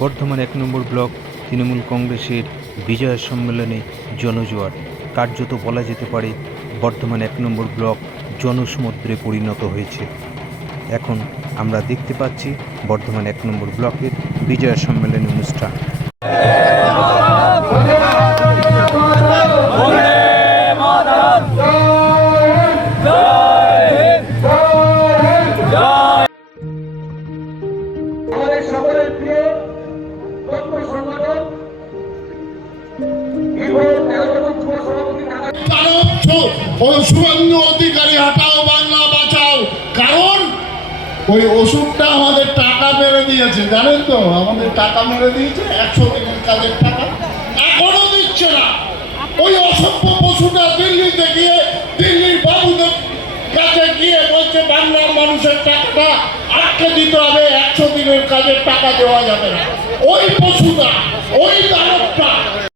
বর্ধমান ১ নম্বর block Trinamool কংগ্রেসের বিজয় সম্মেলনে জনজোয়ার। কার্যত বলা যেতে পারে বর্ধমান ১ নম্বর ব্লক জনসমুদ্রে পরিণত হয়েছে। এখন আমরা দেখতে পাচ্ছি বর্ধমান ১ নম্বর ব্লকের বিজয় সম্মেলনী অনুষ্ঠান। শুভেন্দু অধিকারী হটাও বাংলা বাঁচাও, কারণ ওই ওষুধটা আমাদের টাকা মেরে দিয়েছে, জানেন তো? আমাদের টাকা মেরে দিয়েছে, 100 দিনের কাজের টাকা এখনো দিচ্ছে না। ওই অসভ্য পশুটা দিল্লিতে গিয়ে দিল্লির বাবুদের কাছে গিয়ে বলছে বাংলার মানুষের টাকাটা আটকে দিতে হবে, 100 দিনের কাজের টাকা দেওয়া যাবে না। ওই পশুটা, ওই